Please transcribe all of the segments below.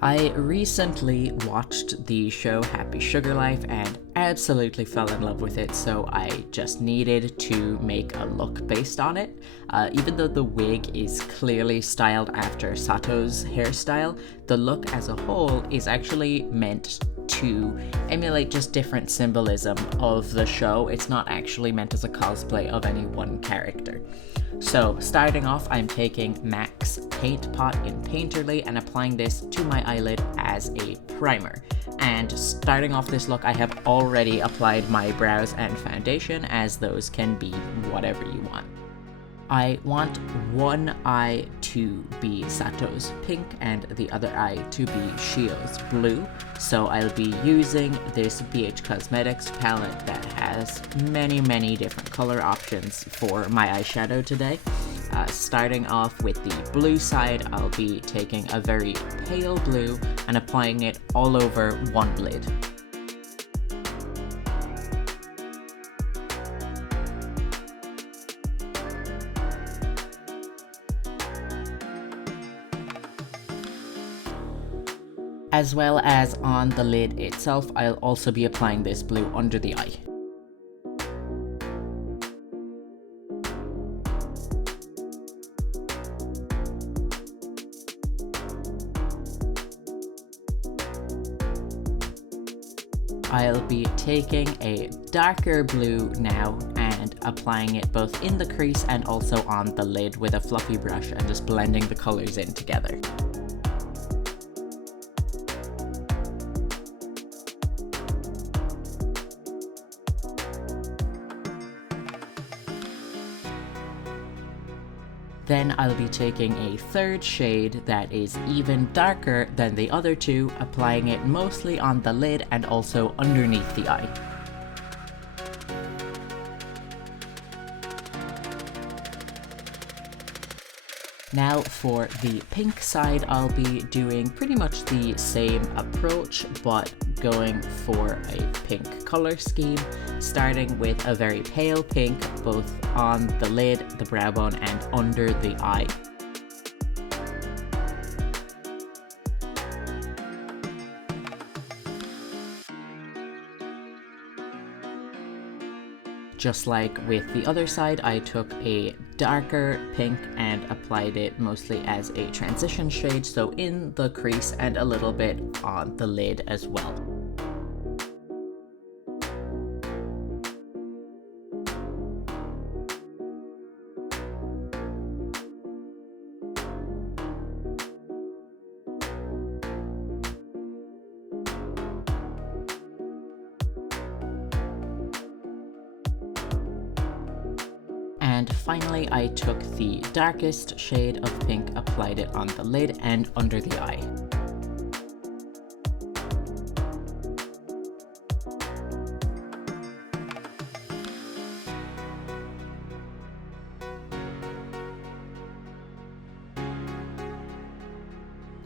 I recently watched the show Happy Sugar Life and absolutely fell in love with it, so I just needed to make a look based on it. Even though the wig is clearly styled after Sato's hairstyle, the look as a whole is actually meant to emulate just different symbolism of the show. It's not actually meant as a cosplay of any one character. So starting off, I'm taking MAC's Paint Pot in Painterly and applying this to my eyelid as a primer. And starting off this look, I have already applied my brows and foundation, as those can be whatever you want. I want one eye to be Sato's pink and the other eye to be Shio's blue, so I'll be using this BH Cosmetics palette that has many different color options for my eyeshadow today. Starting off with the blue side, I'll be taking a very pale blue and applying it all over one lid. As well as on the lid itself, I'll also be applying this blue under the eye. I'll be taking a darker blue now and applying it both in the crease and also on the lid with a fluffy brush and just blending the colors in together. Then I'll be taking a third shade that is even darker than the other two, applying it mostly on the lid and also underneath the eye. Now for the pink side, I'll be doing pretty much the same approach, but going for a pink color scheme, starting with a very pale pink both on the lid, the brow bone, and under the eye. Just like with the other side, I took a darker pink and applied it mostly as a transition shade, so in the crease and a little bit on the lid as well. And finally, I took the darkest shade of pink, applied it on the lid and under the eye.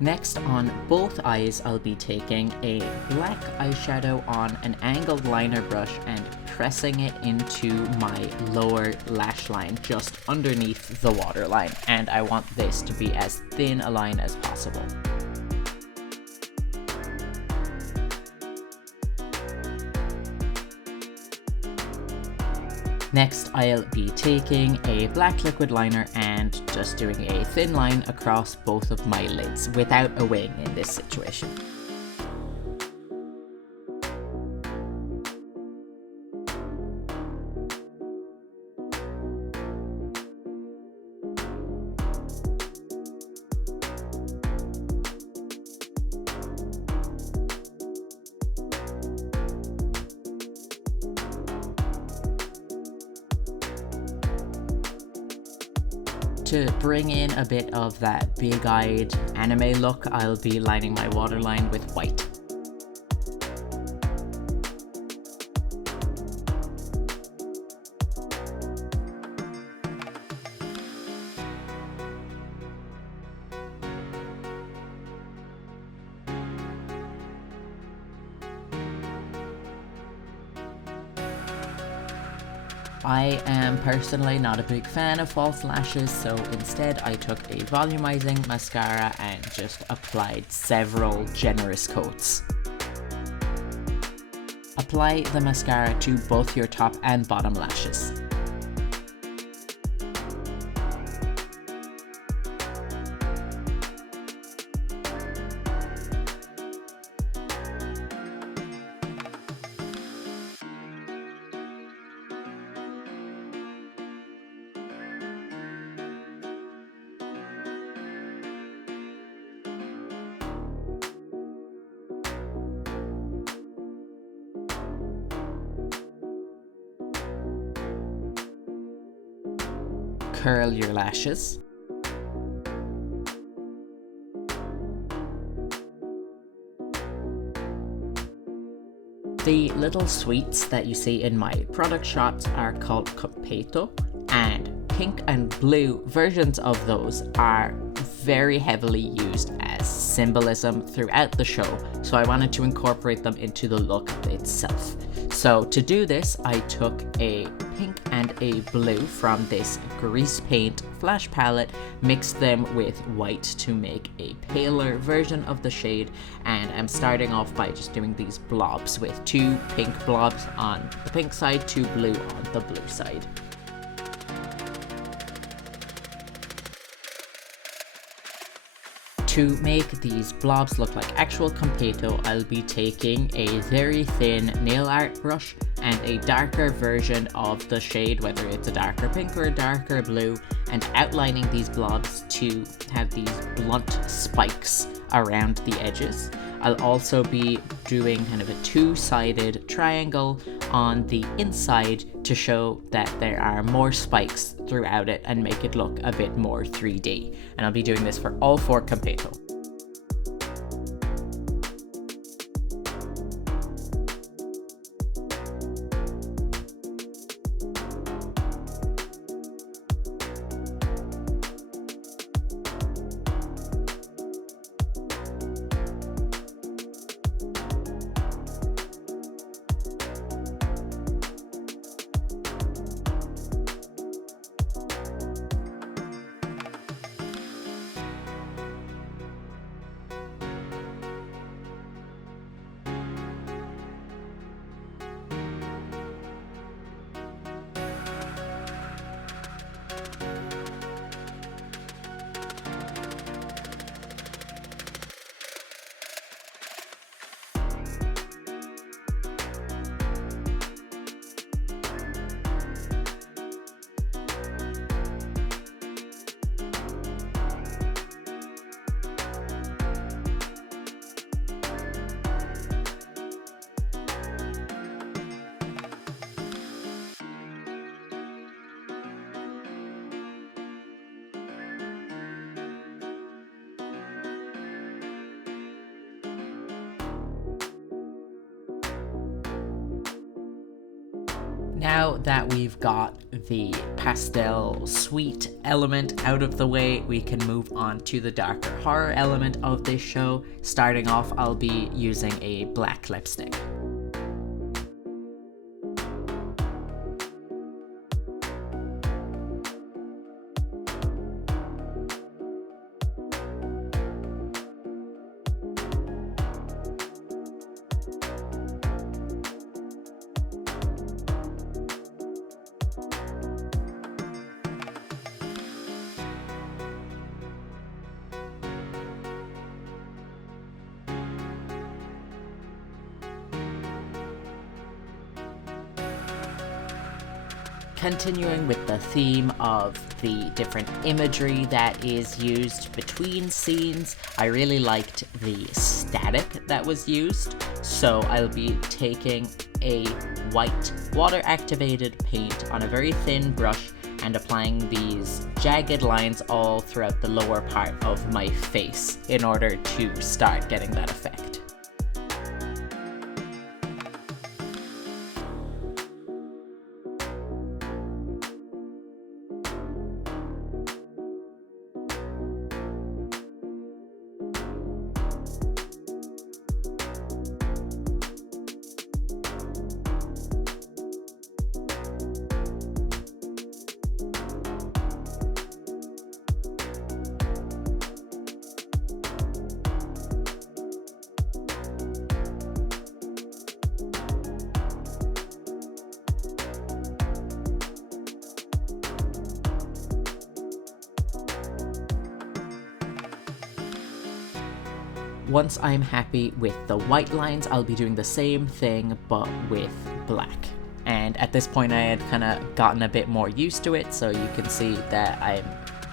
Next, on both eyes, I'll be taking a black eyeshadow on an angled liner brush and pressing it into my lower lash line just underneath the waterline, and I want this to be as thin a line as possible. Next, I'll be taking a black liquid liner and just doing a thin line across both of my lids without a wing in this situation. To bring in a bit of that big-eyed anime look, I'll be lining my waterline with white. I am personally not a big fan of false lashes, so instead I took a volumizing mascara and just applied several generous coats. Apply the mascara to both your top and bottom lashes. Curl your lashes. The little sweets that you see in my product shots are called Competo, and pink and blue versions of those are very heavily used as symbolism throughout the show, so I wanted to incorporate them into the look itself. So to do this, I took a pink and a blue from this grease paint flash palette, mixed them with white to make a paler version of the shade, and I'm starting off by just doing these blobs with 2 pink blobs on the pink side, 2 blue on the blue side. To make these blobs look like actual Competo, I'll be taking a very thin nail art brush and a darker version of the shade, whether it's a darker pink or a darker blue, and outlining these blobs to have these blunt spikes around the edges. I'll also be doing kind of a 2-sided triangle on the inside to show that there are more spikes throughout it and make it look a bit more 3D. And I'll be doing this for all 4 Competo. Now that we've got the pastel sweet element out of the way, we can move on to the darker horror element of this show. Starting off, I'll be using a black lipstick. Continuing with the theme of the different imagery that is used between scenes, I really liked the static that was used, so I'll be taking a white water-activated paint on a very thin brush and applying these jagged lines all throughout the lower part of my face in order to start getting that effect. Once I'm happy with the white lines, I'll be doing the same thing but with black. And at this point I had kind of gotten a bit more used to it, so you can see that I'm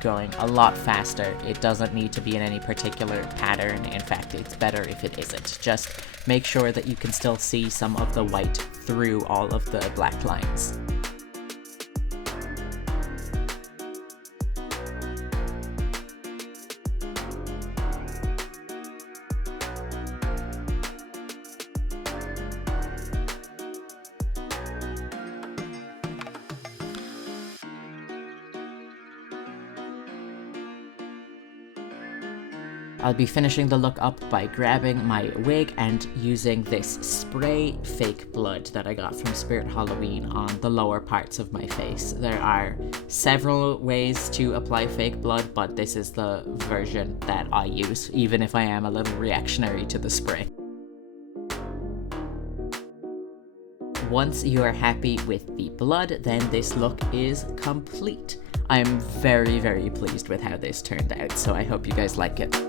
going a lot faster. It doesn't need to be in any particular pattern. In fact, it's better if it isn't. Just make sure that you can still see some of the white through all of the black lines. I'll be finishing the look up by grabbing my wig and using this spray fake blood that I got from Spirit Halloween on the lower parts of my face. There are several ways to apply fake blood, but this is the version that I use, even if I am a little reactionary to the spray. Once you are happy with the blood, then this look is complete. I'm very, very pleased with how this turned out, so I hope you guys like it.